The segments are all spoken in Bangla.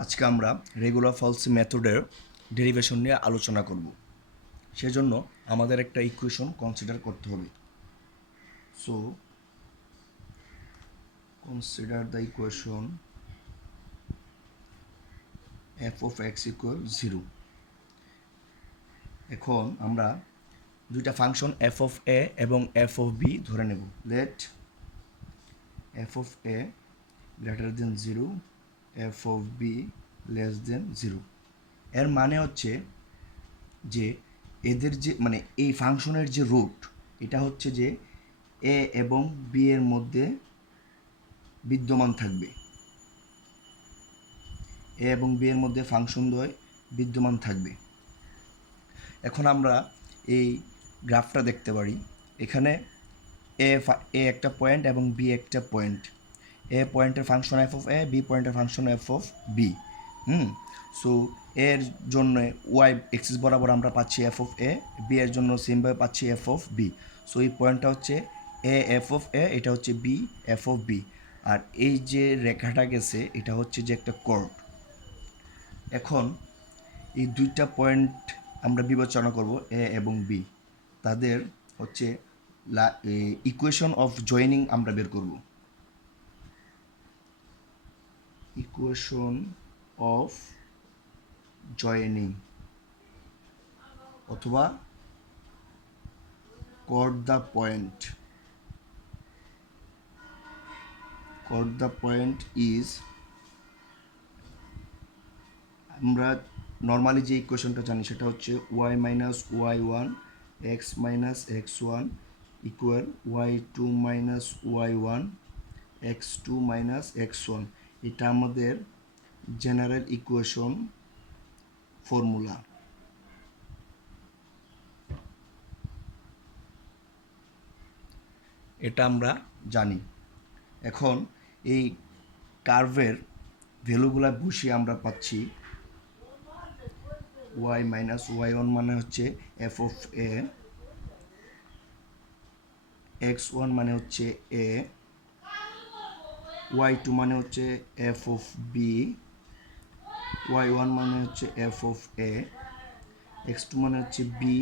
আজকে আমরা রেগুলার ফলসি মেথডের ডেরিভেশন নিয়ে আলোচনা করব। সেজন্য আমাদের একটা ইকুয়েশন কনসিডার করতে হবে। So consider the equation F of x equal 0। এখন আমরা দুইটা ফাংশন এফ অফ এ এবং এফ অফ বি ধরে নেব। Let F of A greater than 0, F of B less than 0। এর মানে হচ্ছে যে এদের যে এই ফাংশনের যে রুট, এটা হচ্ছে যে এ এবং বি এর মধ্যে বিদ্যমান থাকবে। এ এবং বি এর মধ্যে ফাংশন দ্বয় বিদ্যমান থাকবে। এখন আমরা এই গ্রাফটা দেখতে পারি। এখানে এ একটা পয়েন্ট এবং বি একটা পয়েন্ট। এ পয়েন্টের function F of A, B পয়েন্টের function F of B. So এর জন্য ওয়াই এক্সিস বরাবর আমরা পাচ্ছি এফ অফ এ, বি এর জন্য সেমভাবে পাচ্ছি এফ অফ বি। সো এই পয়েন্টটা হচ্ছে এ এফ অফ এ, এটা হচ্ছে বি এফ অফ বি। আর এই যে রেখাটা গেছে এটা হচ্ছে যে একটা কর্ড। এখন এই দুইটা পয়েন্ট আমরা বিবেচনা করব, এ এবং বি। তাদের হচ্ছে ইকুয়েশন অফ জয়েনিং আমরা বের করব। ইকুয়েশন অফ জয়েনিং অথবা chord the point. Chord the point is, আমরা নর্মালি যে ইকুয়েশনটা জানি সেটা হচ্ছে y minus Y one X minus X one equal Y two minus Y one X two minus X one. এটা আমাদের জেনারেল ইকুয়েশন ফর্মুলা। এটা আমরা জানি। এখন এই কার্ভের ভ্যালুগুলা বসিয়ে আমরা পাচ্ছি ওয়াই মাইনাস ওয়াই ওয়ান মানে হচ্ছে F of A, X one মানে হচ্ছে এ, ওয়াই টু মানে হচ্ছে F of B, Y one মানে হচ্ছে F of A, X two মানে হচ্ছে বি,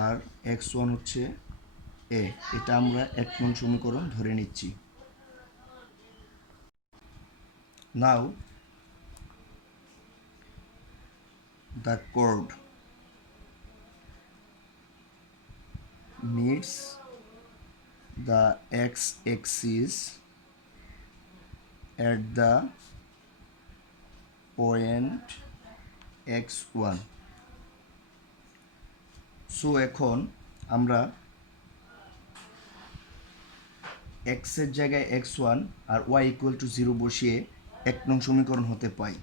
আর এক্স ওয়ান হচ্ছে এ। এটা আমরা 1 নং সমীকরণ ধরে নিচ্ছি। নাও the chord meets the x-axis at the point x1. So এখন আমরা x এর জায়গায় x1 R y equal to 0 বসিয়ে 1 নং সমীকরণ হতে পাই।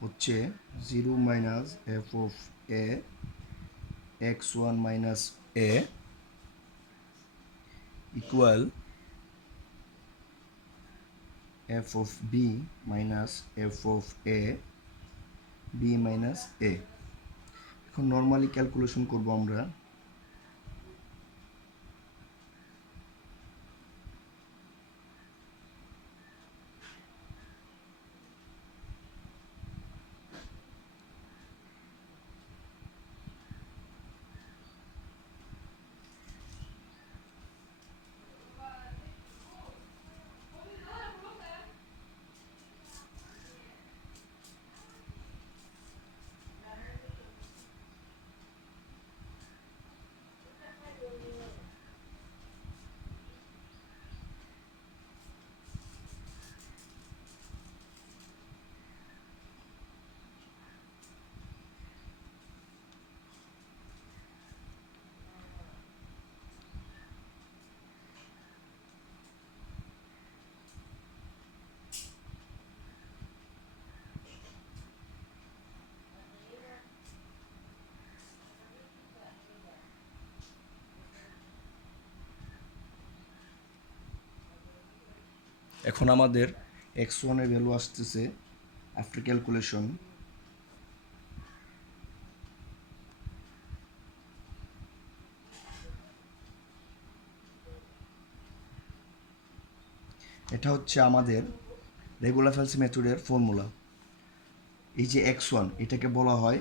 হচ্ছে 0 minus F of A X one minus A equal F of B minus F of A B minus A. এখন নর্মালি ক্যালকুলেশন করব আমরা। এখন আমাদের এক্স ওয়ানের ভ্যালু আসতেছে আফটার ক্যালকুলেশন এটা হচ্ছে আমাদের রেগুলার ফ্যালসি মেথডের ফর্মুলা। এই যে x1 এটাকে বলা হয়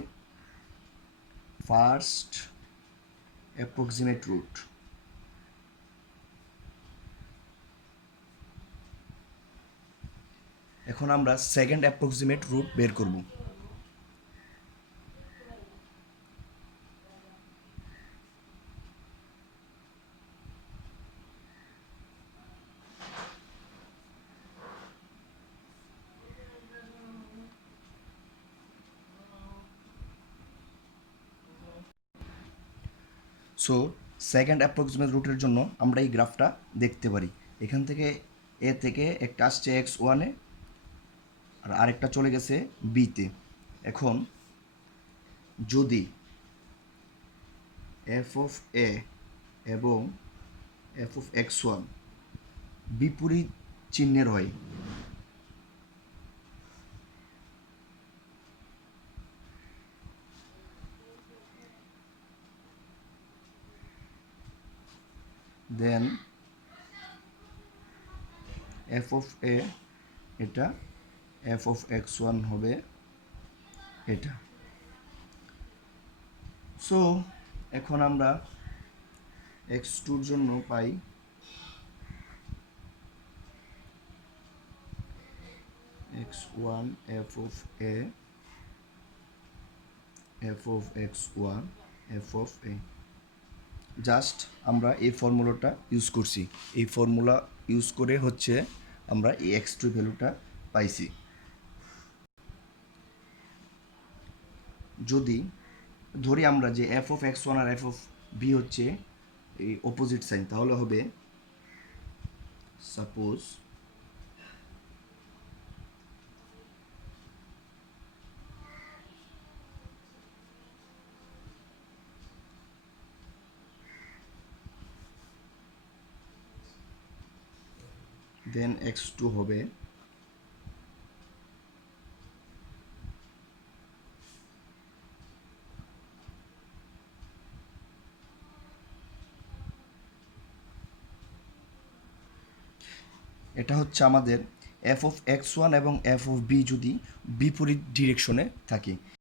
ফার্স্ট অ্যাপ্রক্সিমেট রুট। এখন আমরা সেকেন্ড অ্যাপ্রক্সিমেট রুট বের করব। সো সেকেন্ড অ্যাপ্রক্সিমেট রুটের জন্য আমরা এই গ্রাফটা দেখতে পারি। এখান থেকে এ থেকে একটা আসছে x1-এ আর আরেকটা চলে গেছে বিতে। এখন যদি এফ অফ এ এবং এফ অফ x1 বিপরীত চিহ্নের হয়, দেন এফ অফ এ এটা, এফ অফ x1 হবে এটা। সো এখন আমরা x2-র জন্য পাই x1 F of A, F of x1 F of A. Just আমরা এই ফর্মুলাটা ইউজ করছি, এই ফর্মুলা ইউজ করে হচ্ছে আমরা এই x2 ভ্যালুটা পাইছি। যদি ধরি আমরা যে এফ অফ x1 আর এফ অফ বি হচ্ছে এই অপোজিট সাইন, তাহলে হবে সাপোজ দেন x2 হবে এটা হচ্ছে আমাদের এফ অফ x1 এবং এফ অফ বি যদি বিপরীত ডিরেকশনে থাকে।